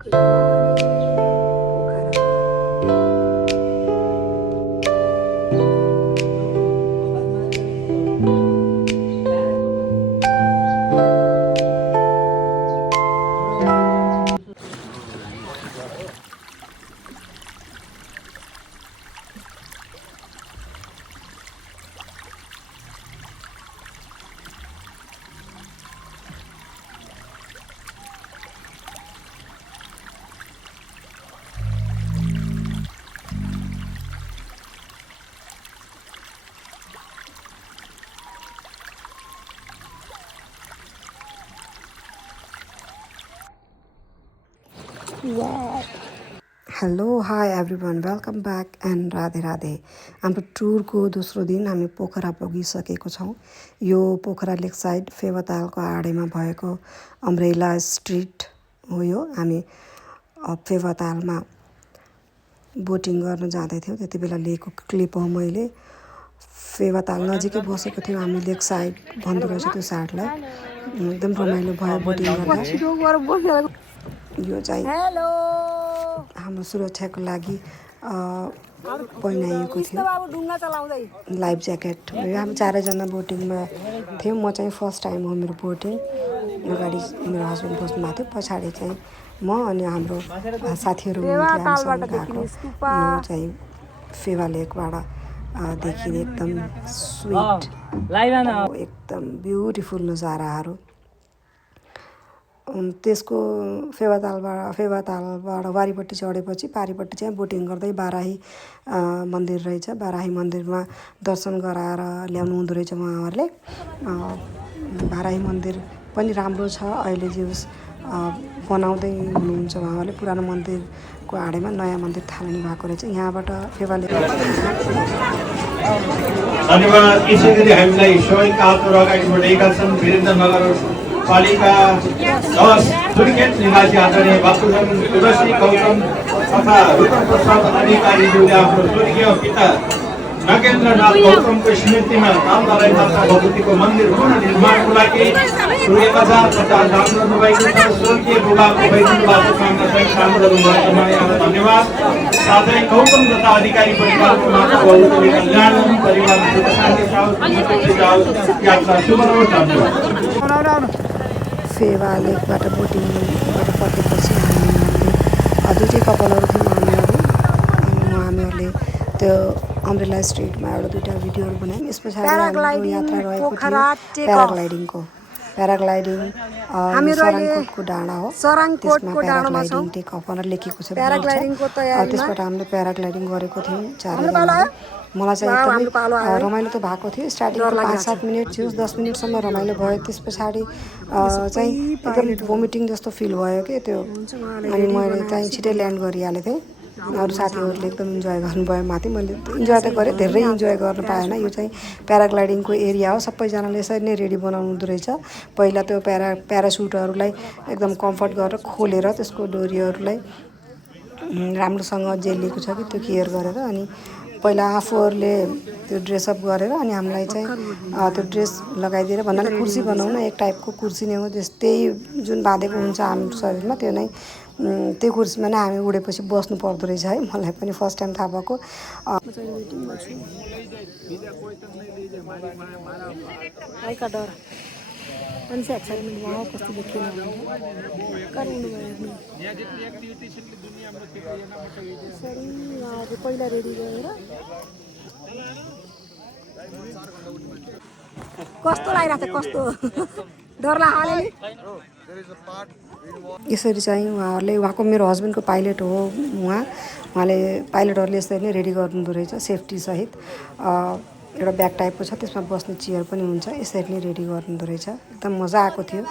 Good morning, Pokhara. Wow. Hello hi everyone welcome back and Radhe Radhe. हाम्रो टुरको दोस्रो दिन हामी पोखरा पुगिसकेको छौँ। यो पोखरा लेक साइड फेवातालको आडेमा भएको अम्ब्रेला स्ट्रिट हो। यो हामी फेवातालमा बोटिङ गर्न जाँदै थियौँ। त्यति बेला लिएको क्लिप हो मैले। फेवाताल नजिकै बसेको थियौँ हामी, लेक साइड भन्दो रहेछ त्यो साइडलाई। एकदम रमाइलो भयो बोटिङ गर्दा। यो चाहिँ हाम्रो सुरक्षाको लागि पहिनाइएको थियो लाइफ ज्याकेट। हामी चारैजना बोटिङमा थियौँ। म चाहिँ फर्स्ट टाइम हो मेरो बोटिङ। अगाडि मेरो हस्बेन्ड बस्नु भएको थियो, पछाडि चाहिँ म अनि हाम्रो साथीहरू चाहिँ फेवा लेकबाट देखिने एकदम स्विट एकदम ब्युटिफुल नजाराहरू। त्यसको फेवातालबाट वारीपट्टि चढेपछि पारिपट्टि चाहिँ बोटिङ गर्दै बाराही मन्दिर रहेछ। बाराही मन्दिरमा दर्शन गराएर ल्याउनु हुँदो रहेछ उहाँहरूले। बाराही मन्दिर पनि राम्रो छ। अहिले जे बनाउँदै हुनुहुन्छ उहाँहरूले। पुरानो मन्दिरको आडेमा नयाँ मन्दिर थाल्नु भएको रहेछ। यहाँबाट फेवाले धन्यवाद। यसै गरी हामीलाई सहयोग कालको अगाडि बढेका छन् वीरेन्द्रनगर पालिका 10 सुर्खेत निवासी आदरणीय बाबुधन तुलसी गौतम तथा रूपम प्रसाद अधिकारीज्यूले आफ्नो स्वर्गीय पिता नागेन्द्रनाथ गौतमको स्मृतिमा कामदाराई माता भगवतीको मन्दिर पुनर्निर्माणको लागि रु 1050 दान गर्नुभएको छ। स्वर्गीय बुबाको वैदिकवादको काममा चाहिँ काम गर्नुभएको यहाँलाई धन्यवाद। साथै गौतम तथा अधिकारी परिवारको माता भगवतीले कल्याण परिवारको सुख शान्ति यात्रा शुभ रहोस्। धन्यवाद। फेवा लेकबाट बोटिङबाट फर्केपछि हामीहरूले दुईटै कपालहरू थियौँ हामीहरू। अनि हामीहरूले त्यो अम्ब्रेला स्ट्रिटमा एउटा दुईवटा भिडियोहरू बनायौँ। यस पछाडि हाम्रो यात्रा रहेको थियो प्याराग्लाइडिङ सराङकोटको डाँडा हो। त्यसमा प्याराग्लाइडिङ टेक अफ भनेर लेखेको छ। त्यसबाट हामीले प्याराग्लाइडिङ गरेको थियौँ चारैजना। मलाई चाहिँ एकदमै रमाइलो त भएको थियो। स्टार्टिङको 5-7 मिनट थियो, 10 मिनटसम्म रमाइलो भयो। त्यस पछाडि चाहिँ एकदम भोमिटिङ जस्तो फिल भयो कि त्यो। अनि मैले चाहिँ छिटै ल्यान्ड गरिहालेको थिएँ। अरू साथीहरूले एकदम इन्जोय गर्नुभयो माथि। मैले इन्जोय त गरेँ, धेरै इन्जोय गर्न पाएन। यो चाहिँ प्याराग्लाइडिङको एरिया हो। सबैजनाले यसरी नै रेडी बनाउनु हुँदो रहेछ। पहिला त्यो प्यारासुटहरूलाई एकदम कम्फर्ट गरेर खोलेर त्यसको डोरीहरूलाई राम्रोसँग जेलिएको छ कि त्यो केयर गरेर अनि पहिला आफूहरूले त्यो ड्रेसअप गरेर अनि हामीलाई चाहिँ त्यो ड्रेस लगाइदिएर भन्नाले कुर्सी बनाउन एक टाइपको कुर्सी नै हो। त्यही जुन बाँधेको हुन्छ हाम्रो शरीरमा त्यो नै, त्यो कुर्सीमा नै हामी उडेपछि बस्नु पर्दो रहेछ है। मलाई पनि फर्स्ट टाइम थाहा भएको। हल्का डर मान्छे एक्साइटमेन्ट भयो कस्तो देखिन पहिला रेडी गरेर कस्तो लागिरहेको थियो, कस्तो डर लाग्यो। यसरी चाहिँ उहाँको मेरो हस्बेन्डको पाइलट हो उहाँले पाइलटहरूले यसरी नै रेडी गर्नुहुँदो रहेछ सेफ्टी सहित। एउटा ब्याग टाइपको छ, त्यसमा बस्ने चेयर पनि हुन्छ। यसरी नै रेडी गर्नुहुँदो रहेछ। एकदम मजा आएको थियो।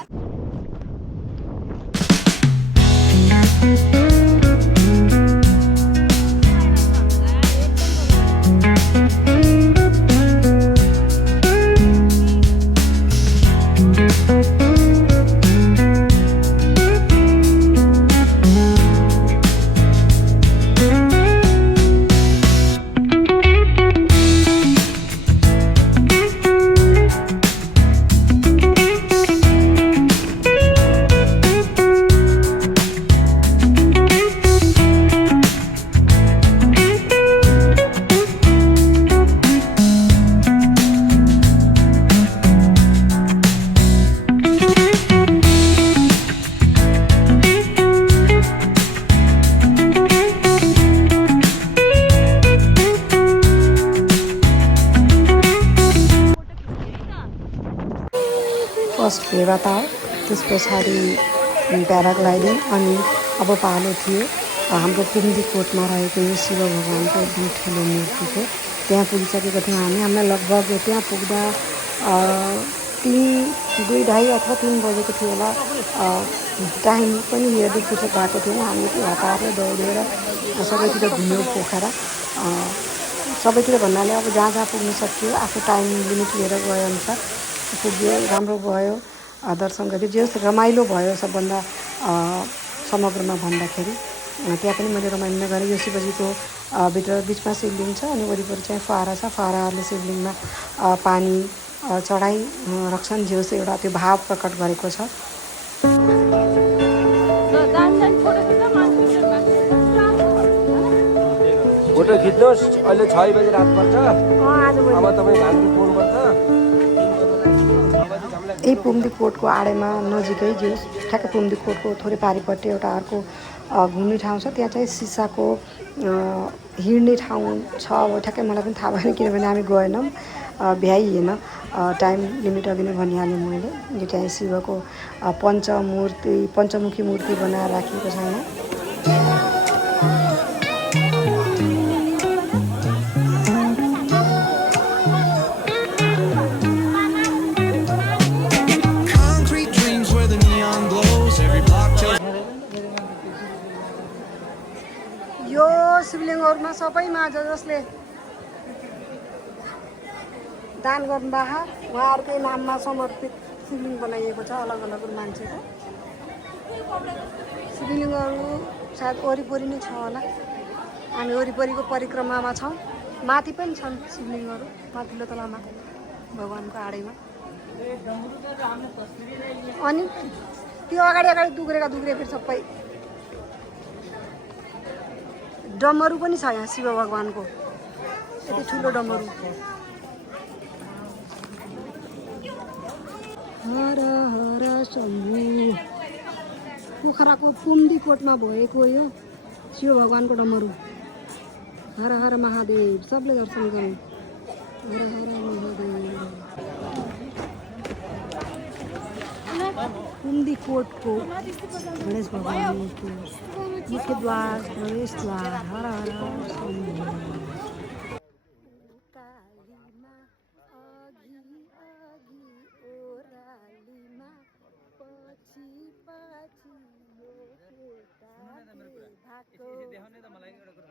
हेरताल, त्यस पछाडि प्याराग्लाइडिङ अनि अब पालो थियो हाम्रो पुम्दीकोटमा रहेको यो शिव भगवानको एकदम ठुलो मूर्तिको त्यहाँ पुगिसकेको थियौँ हामीलाई लगभग त्यहाँ पुग्दा 2:30 अथवा 3 बजेको थियो होला टाइम पनि हेर्दै फुर्सद भएको थिएन हामी त्यो हतारले दौडेर सबैतिर घुम्यौँ पोखरा सबैतिर भन्नाले अब जहाँ जहाँ पुग्नु सक्यो आफू टाइम लिमिट लिएर गए अनुसार पुग्यो राम्रो भयो दर्शन गर्यो जे रमाइलो भयो सबभन्दा समग्रमा भन्दाखेरि त्यहाँ पनि मैले रमाइलो गरेँ यो शिवजीको भित्र बिचमा शिवलिङ छ अनि वरिपरि चाहिँ फुवारा छ फुवाराहरूले शिवलिङमा पानी चढाइ रक्षण जे होस् एउटा त्यो भाव प्रकट गरेको छ फोटो खिच्नुहोस् अहिले 6 बजे रात पर्छ अब तपाईँ घामले पोल्नुपर्छ यही पुम्दीकोटको आडेमा नजिकै जो ठ्याक्कै पुम्दीकोटको थोरै पारिपट्टि एउटा अर्को घुम्ने ठाउँ छ त्यहाँ चाहिँ सिसाको हिँड्ने ठाउँ छ अब ठ्याक्कै मलाई पनि थाहा भएन किनभने हामी गएनौँ भ्याइएन टाइम लिमिट अघि नै भनिहालेँ मैले यो चाहिँ शिवको पञ्चमुखी मूर्ति बनाएर राखिएको छ यहाँ यो शिवलिङ्गहरूमा सबैमा जसले दान गर्नुभएको उहाँहरूकै नाममा समर्पित शिवलिङ्ग बनाइएको छ अलग अलग मान्छेको शिवलिङ्गहरू सायद वरिपरि नै छ होला हामी वरिपरिको परिक्रमामा छौँ माथि पनि छन् शिवलिङ्गहरू माथिल्लो तलामा भगवानको आडैमा अनि त्यो अगाडि दुग्रेका फेरि सबै डमरू पनि छ यहाँ शिव भगवानको यति ठुलो डमरू हर हर शम्भु पोखराको पुम्दीकोटमा भएको यो शिव भगवानको डमरू हर हर महादेव सबले दर्शन गरौँ हर हर महादेव पुम्दीकोटको गणेश भगवानको मुख्यद्वार प्रवेशद्वार हर हर शम्भु देखाउने त मलाई एउटा कुरा